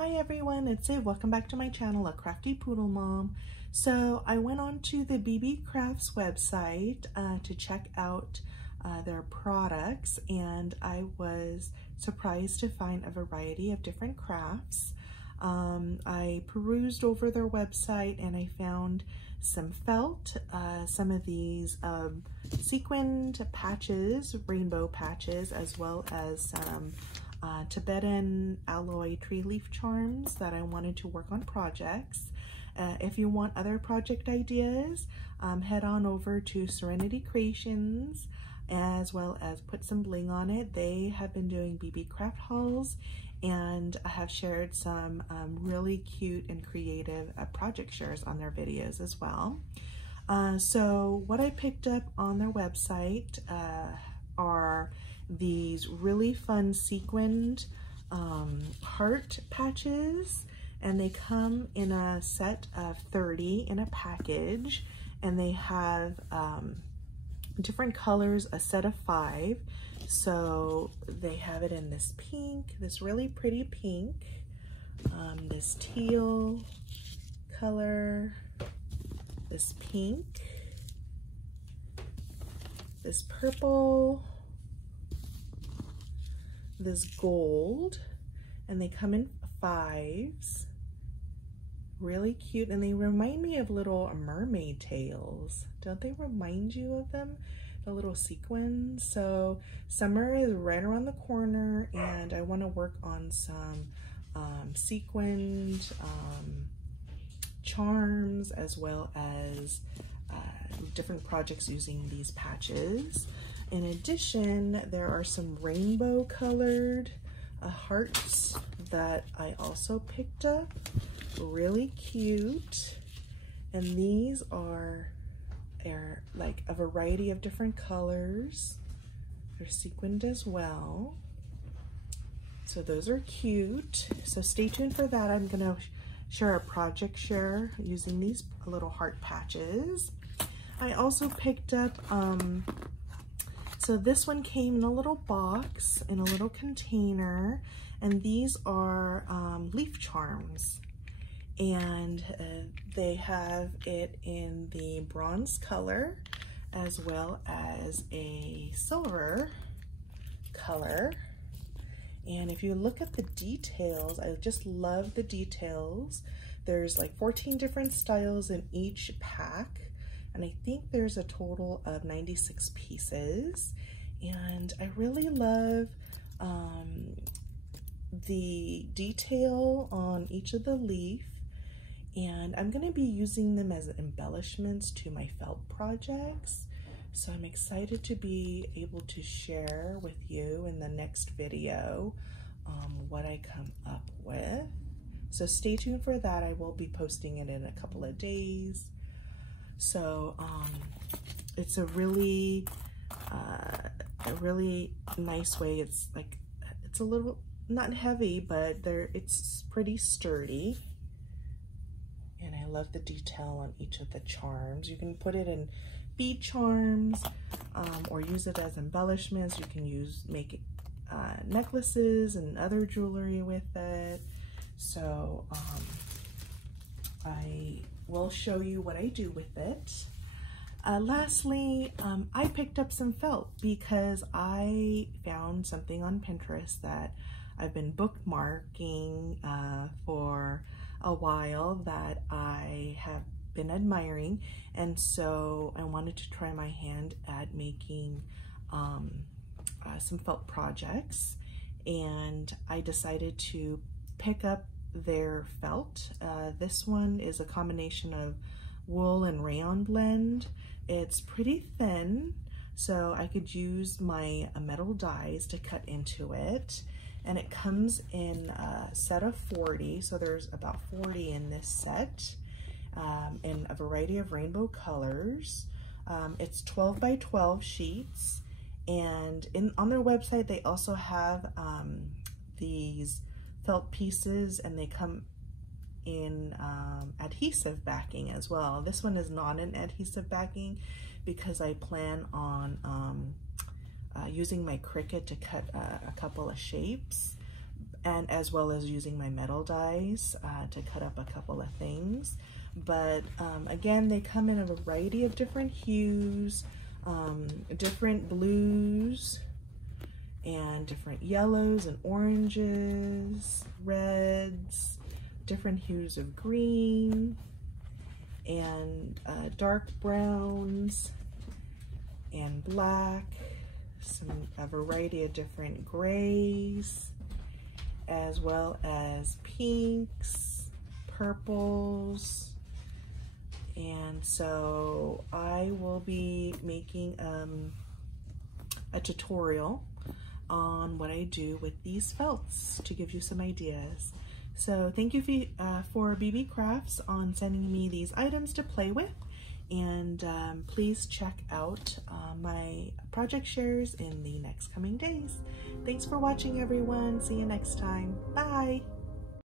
Hi everyone, it's Siv. Welcome back to my channel, A Crafty Poodle Mom. So I went on to the BeeBeeCraft's website to check out their products, and I was surprised to find a variety of different crafts. I perused over their website and I found some felt, some of these sequined patches, rainbow patches, as well as some Tibetan alloy tree leaf charms that I wanted to work on projects. If you want other project ideas, head on over to Serenity Creations, as well as Put Some Bling on It. They have been doing BeeBeeCraft hauls, and I have shared some really cute and creative project shares on their videos as well. So what I picked up on their website are these really fun sequined heart patches, and they come in a set of 30 in a package, and they have different colors, a set of 5. So they have it in this pink, this really pretty pink, this teal color, this pink, this purple, this gold, and they come in 5s. Really cute, and they remind me of little mermaid tails. Don't they remind you of them? The little sequins. So summer is right around the corner, and I want to work on some sequined charms, as well as different projects using these patches. In addition, there are some rainbow colored hearts that I also picked up. Really cute. And these are like a variety of different colors. They're sequined as well. So those are cute. So stay tuned for that. I'm gonna share a project share using these little heart patches. I also picked up so this one came in a little box, in a little container, and these are leaf charms. And they have it in the bronze color, as well as a silver color. And if you look at the details, I just love the details. There's like 14 different styles in each pack, and I think there's a total of 96 pieces. And I really love the detail on each of the leaf, and I'm going to be using them as embellishments to my felt projects. So I'm excited to be able to share with you in the next video what I come up with. So stay tuned for that. I will be posting it in a couple of days. So it's a really nice way. It's like, it's a little, not heavy, but it's pretty sturdy. And I love the detail on each of the charms. You can put it in bead charms, or use it as embellishments. You can make necklaces and other jewelry with it. So I will show you what I do with it. Lastly, I picked up some felt because I found something on Pinterest that I've been bookmarking for a while that I have been admiring, and so I wanted to try my hand at making some felt projects, and I decided to pick up their felt. This one is a combination of wool and rayon blend. It's pretty thin, so I could use my metal dies to cut into it. And it comes in a set of 40, so there's about 40 in this set, in a variety of rainbow colors. It's 12 by 12 sheets, and on their website they also have these felt pieces, and they come in adhesive backing as well. This one is not an adhesive backing because I plan on using my Cricut to cut a couple of shapes. and as well as using my metal dies to cut up a couple of things. But again, they come in a variety of different hues, different blues, and different yellows and oranges, reds, different hues of green, and dark browns and black, a variety of different grays, as well as pinks, purples. And so I will be making a tutorial on what I do with these felts to give you some ideas. So thank you for BeeBeeCrafts on sending me these items to play with, and please check out my project shares in the next coming days. Thanks for watching, everyone. See you next time. Bye.